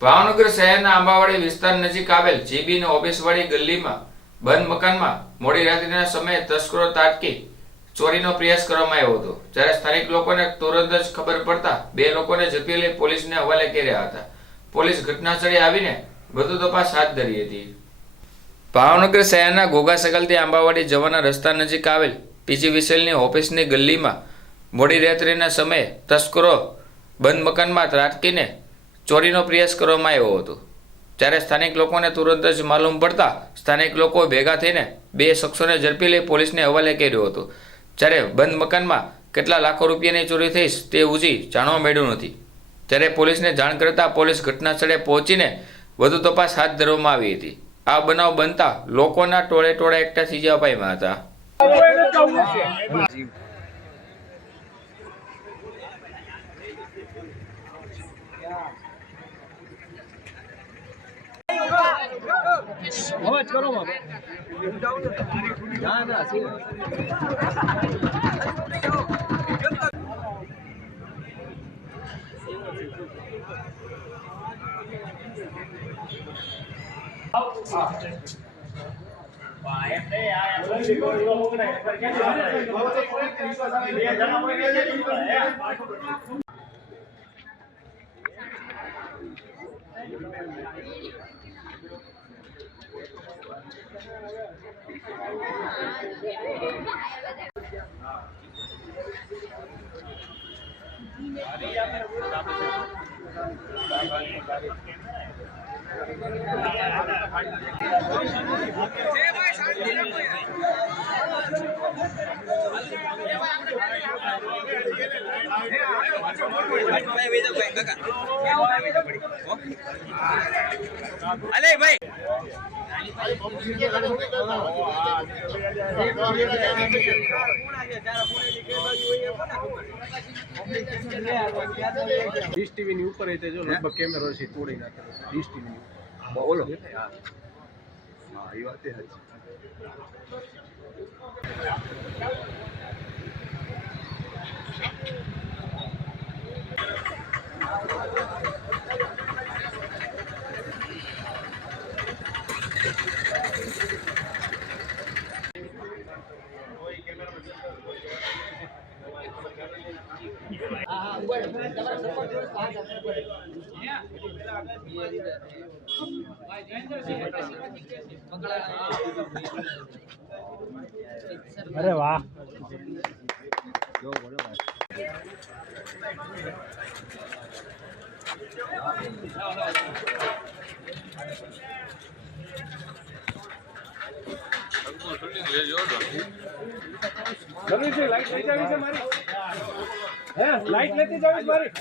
ભાવનગર શહેરના આંબાવાડી વિસ્તાર નજીક આવેલ જીબીની ઓફિસવાળી ગલીમાં બંધ મકાનમાં મોડી રાત્રિના સમયે તસ્કરો ત્રાટકી ચોરીનો પ્રયાસ કરવામાં આવ્યો હતો, જ્યારે સ્થાનિક લોકોને તુરંત જ ખબર પડતા બે લોકોને ઝડપી લઈ પોલીસને હવાલે કર્યા હતા. પોલીસ ઘટનાસ્થળે આવીને વધુ તપાસ હાથ ધરી હતી. ભાવનગર શહેરના ઘોઘા સર્કલથી આંબાવાડી જવાના રસ્તા નજીક આવેલ પીજીવીસીએલની ઓફિસની ગલીમાં મોડી રાત્રિના સમયે તસ્કરો બંધ મકાનમાં ત્રાટકીને ચોરીનો પ્રયાસ કરવામાં આવ્યો હતો, જ્યારે સ્થાનિક લોકોને તુરંત જ માલુમ પડતા સ્થાનિક લોકો ભેગા થઈને બે શખ્સોને ઝડપી લઈ પોલીસને હવાલે કર્યો હતો. જ્યારે બંધ મકાનમાં કેટલા લાખો રૂપિયાની ચોરી થઈ તે હજી જાણવા મળ્યું નથી, ત્યારે પોલીસને જાણ કરતા પોલીસ ઘટનાસ્થળે પહોંચીને વધુ તપાસ હાથ ધરવામાં આવી હતી. આ બનાવ બનતા લોકોના ટોળે ટોળા એકઠા થઈ જવા પામ્યા હતા. અવાજ કરો ના અલે ભાઈ ડીશ ટીવી ની ઉપર જો લગભગ કેમેરો છે તોડી નાખેલો ડીશ ટીવી ની બોલો હા એ વાત છે. અરે વાહ લાઈટ લઈ જાવી છે મારી, હે લાઈટ લેતી જાવી છે મારી.